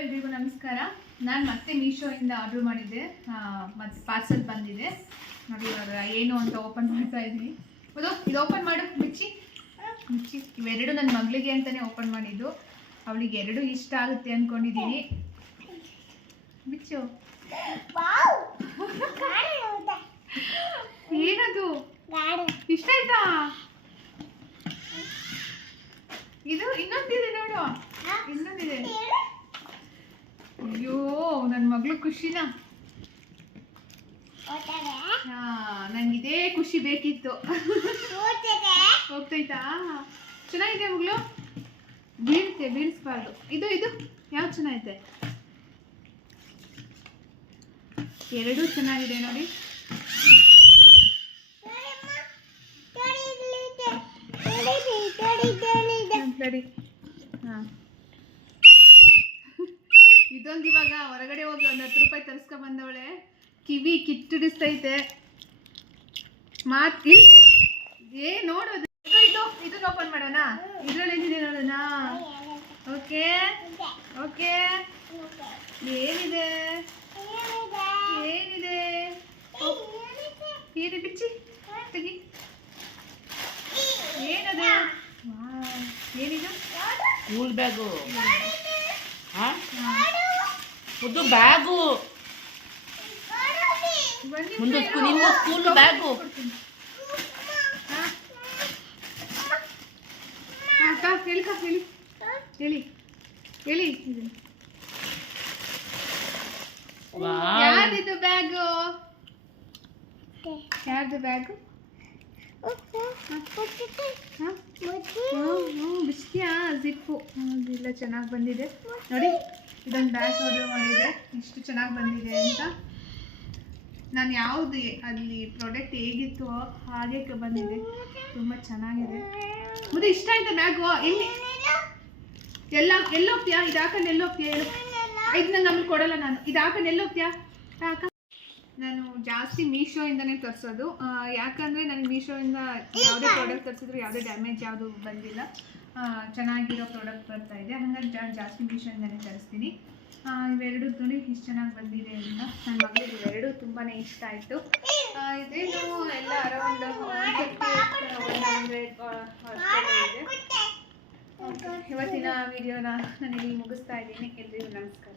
ಎಲ್ರಿಗೂ ನಮಸ್ಕಾರ. ನಾನು ಮತ್ತೆ ಮೀಶೋಯಿಂದ ಆರ್ಡರ್ ಮಾಡಿದ್ದೆ. ಮತ್ತೆ ಪಾರ್ಸಲ್ ಬಂದಿದೆ. ನೋಡಿ ಇವಾಗ ಏನು ಅಂತ ಓಪನ್ ಮಾಡ್ತಾ ಇದ್ದೀನಿ. ಹೌದು ಇದು ಓಪನ್ ಮಾಡು ಬಿಚ್ಚಿ ಮಿಚ್ಚಿ ಇವೆರಡು ನನ್ನ ಮಗಳಿಗೆ ಅಂತಲೇ ಓಪನ್ ಮಾಡಿದ್ದು. ಅವಳಿಗೆ ಎರಡು ಇಷ್ಟ ಆಗುತ್ತೆ ಅಂದ್ಕೊಂಡಿದ್ದೀನಿ ಬಿಚ್ಚು ಏನದು? ಇಷ್ಟ ಆಯ್ತಾ? ಇದು ಇನ್ನೊಂದಿದೆ ನೋಡು. ಇನ್ನೊಂದಿದೆ. ಅಯ್ಯೋ ನನ್ನ ಮಗಳು ಖುಷಿನಾ? ಹಾ ನಂಗೆ ಇದೇ ಖುಷಿ ಬೇಕಿತ್ತು. ಹೋಗ್ತೈತಾ? ಚೆನ್ನಾಗಿದೆ ಮಗಳು? ಬೀಳುತ್ತೆ ಬೀಳಿಸ್ಬಾರ್ದು. ಇದು ಇದು ಯಾವ್ದು ಚೆನ್ನಾಗಿದೆ? ಎರಡೂ ಚೆನ್ನಾಗಿದೆ ನೋಡಿ ಸರಿ ಹಾಂ ಇದೊಂದು ಇವಾಗ ಹೊರಗಡೆ ಹೋಗಿ ಒಂದು ಹತ್ತು ರೂಪಾಯಿ ತರಿಸ್ಕೊಂಡ್ ಬಂದವಳೆ. ಕಿವಿ ಕಿಟ್ಟಿಡಿಸ್ತೈತೆ ಮಾತಿ ಏ ನೋಡೋದು ಇದು ಇದು ಇದನ್ನ ಓಪನ್ ಮಾಡೋಣ. ಇದ್ರಲ್ಲಿ ಏನಿದೆ ನೋಡೋಣ. ಓಕೆ? ಓಕೆ? ಏನಿದೆ? ಏನಿದೆ? ಏನಿದೆ? ಬಿಚ್ಚಿ ತೆಗಿ. ಏನದು? ಏನಿದು? ಸ್ಕೂಲ್ ಬ್ಯಾಗು ಹಾ. ಇದು ಬ್ಯಾಗು ಬನ್ನಿ ಮುಂದೆ ಬಿಡು. ಸ್ಕೂ- ನಿನ್ನ ಸ್ಕೂಲ್ ಬ್ಯಾಗು ಕೊಡ್ತೀನಿ. ಹಾ. ಹಾ, ಅಕ್ಕ, ಹೇಳ್ಕ, ಹೇಳಿ ಹೇಳಿ ಹೇಳಿ ಇದು. ವಾವ್. ಯಾರ್ದಿದು ಬ್ಯಾಗು ಯಾರ್ದು ಬ್ಯಾಗು ಬಿಸ್ಕಿಯಾ ಜಿಪ್ಪು ಇಲ್ಲ ಚೆನ್ನಾಗಿ ಬಂದಿದೆ ನೋಡಿ ಇದೊಂದು ಬ್ಯಾಗ್ ಆರ್ಡರ್ ಮಾಡಿದೆ ಇಷ್ಟು ಚೆನ್ನಾಗಿ ಬಂದಿದೆ ಅಂತ. ನಾನು ಯಾವುದು ಅಲ್ಲಿ ಪ್ರಾಡಕ್ಟ್ ಹೇಗಿತ್ತು, ಹಾಗೆ ಬಂದಿದೆ. ತುಂಬ ಚೆನ್ನಾಗಿದೆ. ಮತ್ತೆ ಇಷ್ಟ ಆಯ್ತಾ ಬ್ಯಾಗು ಎಲ್ಲಿ? ಎಲ್ಲ, ಎಲ್ಲಿ ಹೋಗ್ತೀಯಾ? ಇದು ಹಾಕೊಂಡು ಎಲ್ಲಿ ಹೋಗ್ತೀಯಾ ಹೇಳು. ಇದು ನಂಗೆ ಆಮೇಲೆ ಕೊಡಲ್ಲ ನಾನು. ಇದು ಹಾಕೊಂಡು ಎಲ್ಲಿ ಹೋಗ್ತೀಯಾ? ಹಾಕ. ನಾನು ಜಾಸ್ತಿ ಮೀಶೋಯಿಂದನೇ ತರಿಸೋದು. ಯಾಕಂದರೆ ನನಗೆ ಮೀಶೋಯಿಂದ ಯಾವುದೇ ಪ್ರಾಡಕ್ಟ್ ತರಿಸಿದ್ರು ಯಾವುದೇ ಡ್ಯಾಮೇಜ್ ಯಾವುದು ಬಂದಿಲ್ಲ. ಚೆನ್ನಾಗಿರೋ ಪ್ರಾಡಕ್ಟ್ ಬರ್ತಾ ಇದೆ. ಹಾಗಾಗಿ ಜಾಸ್ತಿ ಮಿಷನ್ನೇ ತರಿಸ್ತೀನಿ. ಇವೆರಡು ನೋಡಿ ಇಷ್ಟು ಚೆನ್ನಾಗಿ ಬಂದಿದೆ ಅಂತ ನನ್ನ ಮಗಳಿಗೆ ಇವೆರಡು ತುಂಬಾ ಇಷ್ಟ ಆಯಿತು. ಇದೇನು ಎಲ್ಲ ಅರೌಂಡ್ ಇದೆ. ಇವತ್ತಿನ ವಿಡಿಯೋನ ನಾನು ಇಲ್ಲಿ ಮುಗಿಸ್ತಾ ಇದ್ದೀನಿ. ಎಲ್ರಿಗೂ ನಮಸ್ಕಾರ.